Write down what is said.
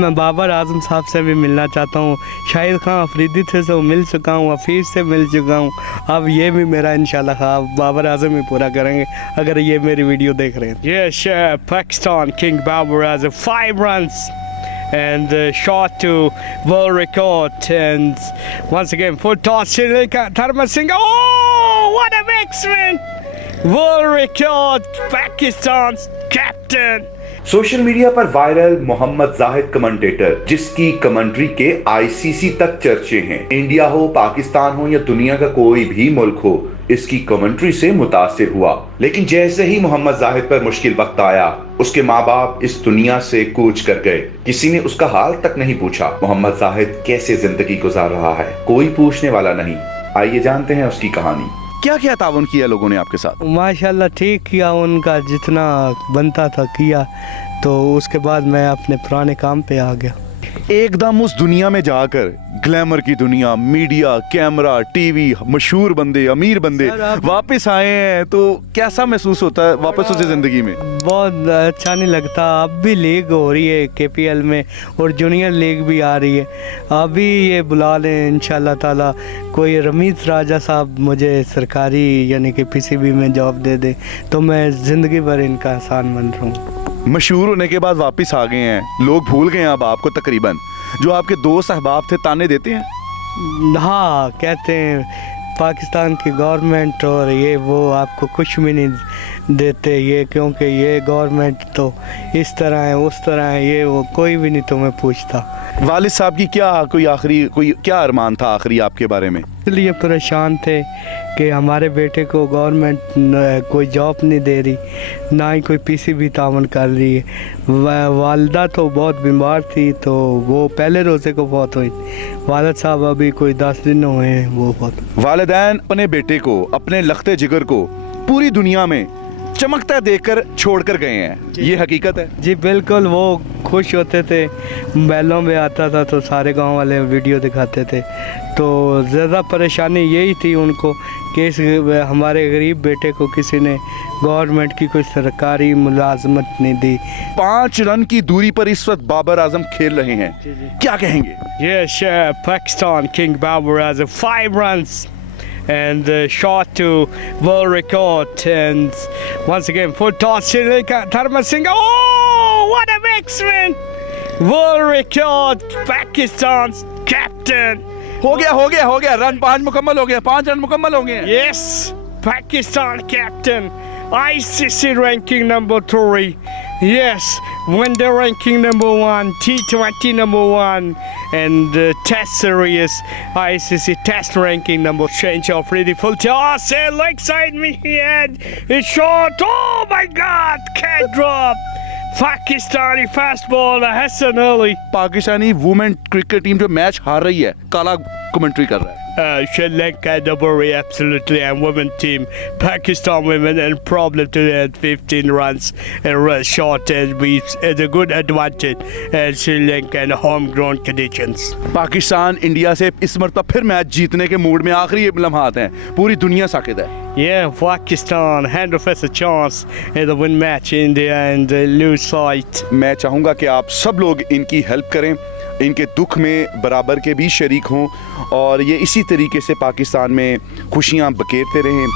मैं बाबर आजम साहब से भी मिलना चाहता हूँ। शाहिद खान अफरीदी थे तो मिल चुका हूँ, हफीज़ से मिल चुका हूँ। अब ये भी मेरा इंशाल्लाह ख्वाब बाबर आजम ही पूरा करेंगे अगर ये मेरी वीडियो देख रहे हैं। Yes, Pakistan King Babar Azam 5 runs and shot to world record, and once again full toss Sri Lanka Tharma Singh. Oh, what a big swing! World record, Pakistan's captain. Social media पर viral Mohammad Zahid commentator, जिसकी commentary के ICC तक चर्चे हैं। India हो, पाकिस्तान हो या दुनिया का कोई भी मुल्क हो, इसकी कमेंट्री से मुतासिर हुआ। लेकिन जैसे ही मोहम्मद जाहिद पर मुश्किल वक्त आया, उसके माँ बाप इस दुनिया से कूच कर गए। किसी ने उसका हाल तक नहीं पूछा। मोहम्मद जाहिद कैसे जिंदगी गुजार रहा है, कोई पूछने वाला नहीं। आइए जानते हैं उसकी कहानी। क्या क्या ताउन किया लोगों ने आपके साथ? माशाल्लाह ठीक किया, उनका जितना बनता था किया, तो उसके बाद मैं अपने पुराने काम पे आ गया। एकदम उस दुनिया में जाकर, ग्लैमर की दुनिया, मीडिया, कैमरा, टीवी, मशहूर बंदे, अमीर बंदे वापस आए हैं, तो कैसा महसूस होता है वापस उस जिंदगी में? बहुत अच्छा नहीं लगता। अब भी लीग हो रही है केपीएल में और जूनियर लीग भी आ रही है। अभी ये बुला लें इंशाल्लाह ताला, कोई रमीज राजा साहब मुझे सरकारी यानी कि पीसीबी में जॉब दे दे तो मैं ज़िंदगी भर इनका एहसान बन रहा हूँ। मशहूर होने के बाद वापस आ गए हैं, लोग भूल गए हैं अब आपको तकरीबन। जो आपके दोस्त अहबाब थे ताने देते हैं? हाँ, कहते हैं पाकिस्तान की गवर्नमेंट और ये वो आपको कुछ भी नहीं देते, ये क्योंकि ये गवर्नमेंट तो इस तरह है उस तरह है, ये वो कोई भी नहीं तुम्हें पूछता। वालिद साहब की क्या कोई क्या अरमान था आखिरी आपके बारे में? इसलिए परेशान थे कि हमारे बेटे को गवर्नमेंट कोई जॉब नहीं दे रही, ना ही कोई पीसीबी तावन कर रही है। वालदा तो बहुत बीमार थी, तो वो पहले रोज़े को बहुत हुई। वालिद साहब अभी कोई 10 दिन हुए हैं वो बहुत। वालिदैन अपने बेटे को, अपने लखते जिगर को पूरी दुनिया में चमकता देखकर छोड़कर गए हैं, ये हकीकत है? जी बिल्कुल, वो खुश होते थे, मोबाइलों में आता था तो सारे गांव वाले वीडियो दिखाते थे। तो ज़्यादा परेशानी यही थी उनको कि इस हमारे गरीब बेटे को किसी ने गवर्नमेंट की कोई सरकारी मुलाजमत नहीं दी। 5 रन की दूरी पर इस वक्त बाबर आजम खेल रहे हैं, क्या कहेंगे? Yes, Pakistan King Babar Azam 5 runs and shot to world record, and once again full toss Sri Lanka Tharma Singh. Oh, what a big swing! World record, Pakistan's captain. हो गया रन 5 मुकम्मल हो गया, 5 रन मुकम्मल हो गए। Yes, Pakistan captain, ICC ranking number 3. Yes, Wonder ranking number 1, T20 number 1, and Test series ICC Test ranking number change of really full toss and leg side me and it's short. Oh my God, can't drop. Pakistani fast bowler Hasan Ali. Pakistani women cricket team जो match हार रही है, काला commentary कर रहा है। Sri Lanka double absolutely, and women team Pakistan women and problem to that 15 runs and run short and we at a good advantage and Sri Lanka in homegrown conditions. Pakistan India से इस मरतबा फिर match जीतने के mood में, आखिरी लम्हात हैं, पूरी दुनिया साकित है। Yeah, Pakistan hand of us a chance in the win match India and lose sight. मैं चाहूँगा कि आप सब लोग इनकी हेल्प करें, इनके दुख में बराबर के भी शरीक हों और ये इसी तरीके से पाकिस्तान में खुशियाँ बखेरते रहें।